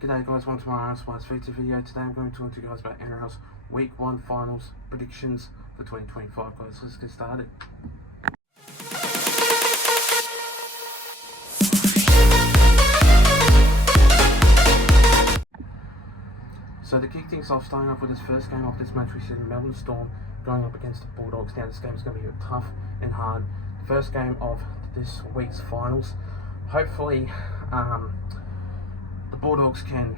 G'day guys, welcome to my Iron Spice feature video. Today I'm going to talk to you guys about NRL's Week 1 Finals predictions for 2025 guys. Let's get started. So to kick things off, starting off with this first game of this match, we see the Melbourne Storm going up against the Bulldogs. Now this game is going to be tough and hard. First game of this week's finals. Hopefully the Bulldogs can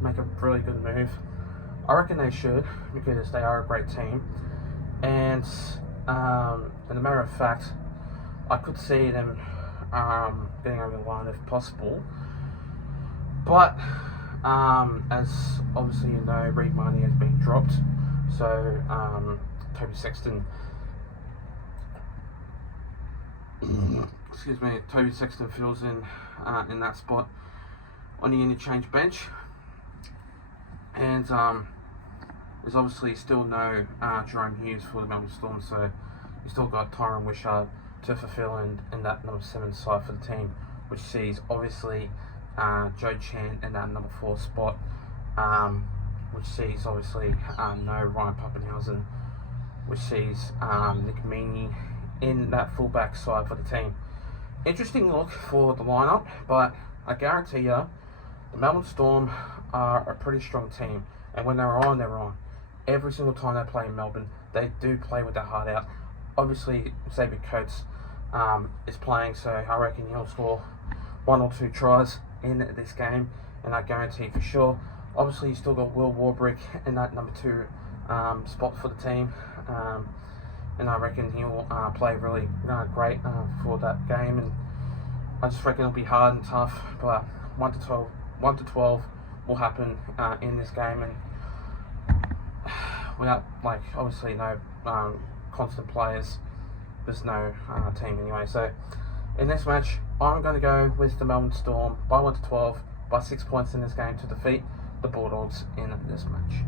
make a really good move. I reckon they should, because they are a great team. And as a matter of fact, I could see them getting over the line if possible. But as obviously you know, Reid Marnie has been dropped, so Toby Sexton Toby Sexton fills in that spot on the interchange bench. And there's obviously still no Jerome Hughes for the Melbourne Storm, so you still got Tyron Wishart to fulfill in that number 7 side for the team, which sees obviously Joe Chan in that number 4 spot, which sees obviously no Ryan Pappenhausen, which sees Nick Meaney in that fullback side for the team. Interesting look for the lineup, but I guarantee you the Melbourne Storm are a pretty strong team, and when they're on, they're on. Every single time they play in Melbourne, they do play with their heart out. Obviously, Xavier Coates is playing, so I reckon he'll score 1 or 2 tries in this game, and I guarantee for sure. Obviously, you still got Will Warbrick in that number 2 spot for the team, and I reckon he'll play really great for that game. And I just reckon it'll be hard and tough, but 1 to 12 will happen in this game, and without obviously no constant players, there's no team anyway. So in this match, I'm going to go with the Melbourne Storm by 1 to 12 by 6 points in this game to defeat the Bulldogs in this match.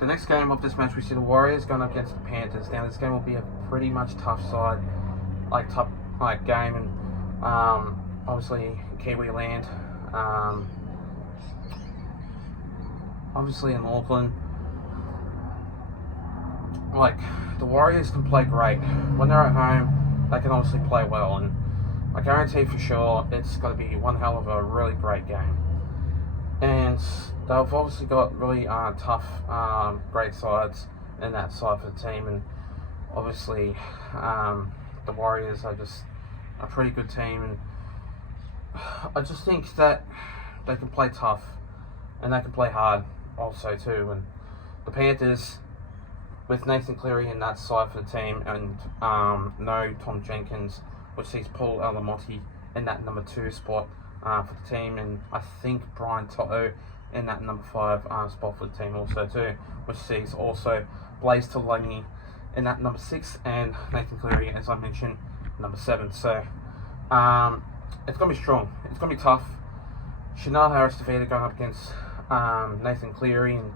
The next game of this match, we see the Warriors going up against the Panthers. Now this game will be a pretty much tough side, tough game, and obviously Kiwi land, obviously in Auckland. The Warriors can play great when they're at home. They can obviously play well, and I guarantee for sure it's going to be one hell of a really great game. And they've obviously got really tough, great sides in that side for the team, and obviously the Warriors are just a pretty good team, and I just think that they can play tough and they can play hard also too. And the Panthers, with Nathan Cleary in that side for the team, and no Tom Jenkins, which sees Paul Alamonte in that number 2 spot for the team, and I think Brian Toto in that number 5 spot for the team also too, which sees also Blaze Talani in that number 6, and Nathan Cleary, as I mentioned, number 7. So it's going to be strong. It's going to be tough. Chanel Harris-Tavita going up against Nathan Cleary, and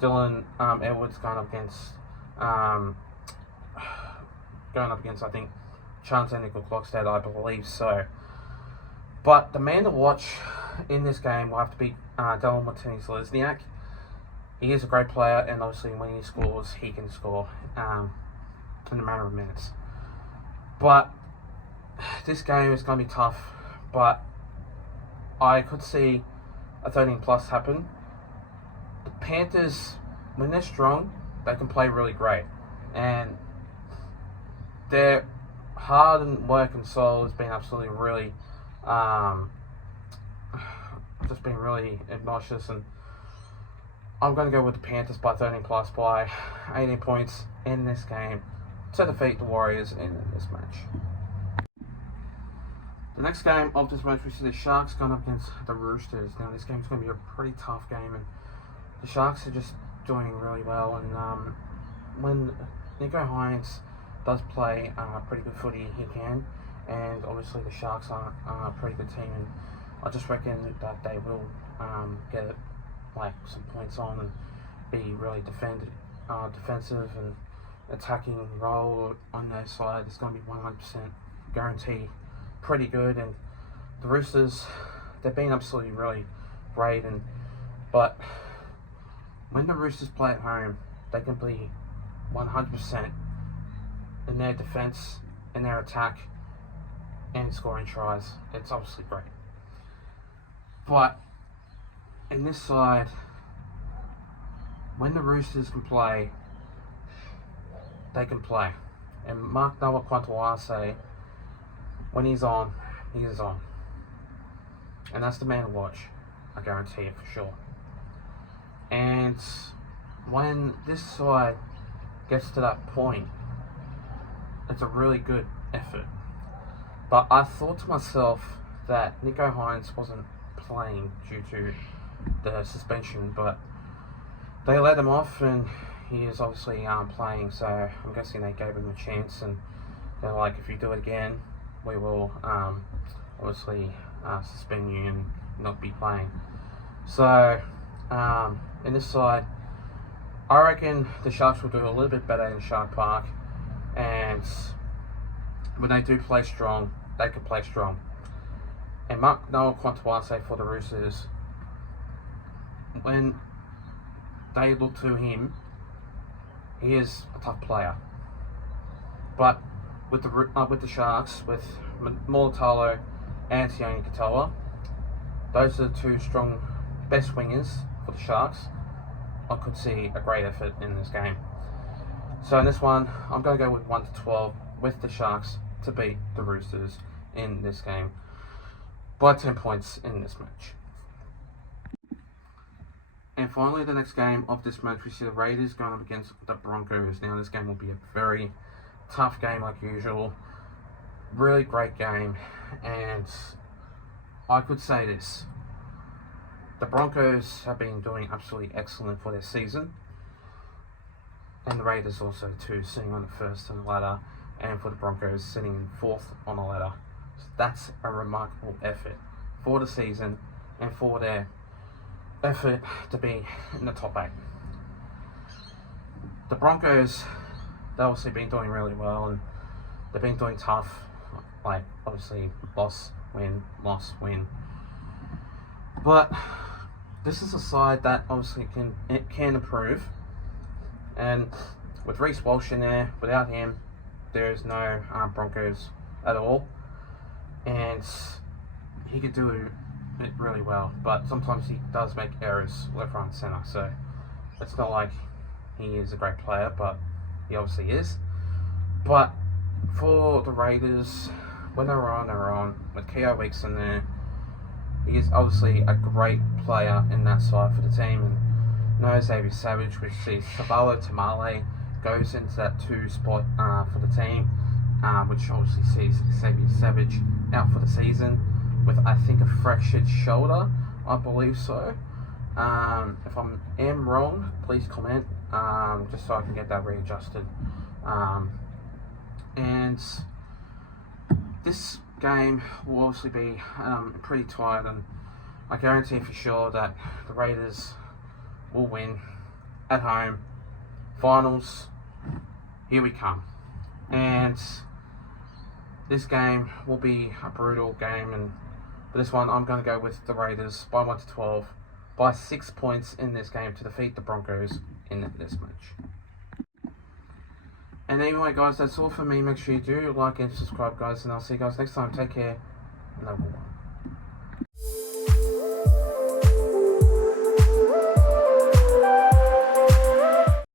Dylan Edwards going up against I think Chance and Nickel Clockstead, I believe so. But the man to watch in this game will have to be Dylan Martinez-Lesniak. He is a great player, and obviously when he scores, he can score in a matter of minutes. But this game is going to be tough, but I could see a 13 plus happen. The Panthers, when they're strong, they can play really great, and their hard work and soul has been absolutely really just been really obnoxious, and I'm going to go with the Panthers by 13 plus by 18 points in this game to defeat the Warriors in this match. The next game of this match, we see the Sharks going up against the Roosters. Now this game is going to be a pretty tough game, and the Sharks are just doing really well, and when Nico Hines does play pretty good footy, he can, and obviously the Sharks are a pretty good team, and I just reckon that they will get some points on and be really defensive and attacking role on their side. It's going to be 100% guarantee pretty good. And the Roosters, they've been absolutely really great, but when the Roosters play at home, they can be 100% in their defence, in their attack, and scoring tries. It's obviously great. But in this side, when the Roosters can play, they can play. And Mark Nawaqanitawase, when he's on, he is on. And that's the man to watch, I guarantee it for sure. And when this side gets to that point, it's a really good effort. But I thought to myself that Nicho Hynes wasn't playing due to the suspension, but they let him off and he is obviously playing, so I'm guessing they gave him a chance, and they're like, if you do it again, we will obviously suspend you and not be playing. So in this side, I reckon the Sharks will do a little bit better in Shark Park, and when they do play strong, they can play strong. And Mark Nawaqanitawase for the Roosters, when they look to him, he is a tough player. But with the Sharks, with Mulitalo and Sione Katoa, those are the two strong best wingers for the Sharks. I could see a great effort in this game. So in this one, I'm going to go with 1-12 with the Sharks to beat the Roosters in this game by 10 points in this match. And finally, the next game of this match, we see the Raiders going up against the Broncos. Now, this game will be a very tough game like usual. Really great game. And I could say this. The Broncos have been doing absolutely excellent for their season. And the Raiders also too, sitting on the first on the ladder. And for the Broncos, sitting in fourth on the ladder. So that's a remarkable effort for the season and for their effort to be in the top 8. The Broncos, they've obviously been doing really well, and they've been doing tough, like obviously loss, win, but this is a side that obviously can improve, and with Reece Walsh in there, without him there is no Broncos at all, and he could do it really well, but sometimes he does make errors left, right, and centre. So it's not like he is a great player, but he obviously is. But for the Raiders, when they're on with Keogh Weeks in there, he is obviously a great player in that side for the team. And no Xavier Savage, which sees Savalo Tamale goes into that 2 spot for the team, which obviously sees Xavier Savage out for the season with, I think, a fractured shoulder, I believe so. If I am wrong, please comment, just so I can get that readjusted. And this game will obviously be pretty tight, and I guarantee for sure that the Raiders will win at home. Finals, here we come. And this game will be a brutal game, and for this one, I'm going to go with the Raiders by 1-12, by 6 points in this game to defeat the Broncos in this match. And anyway, guys, that's all for me. Make sure you do like and subscribe, guys, and I'll see you guys next time. Take care, and have a good one.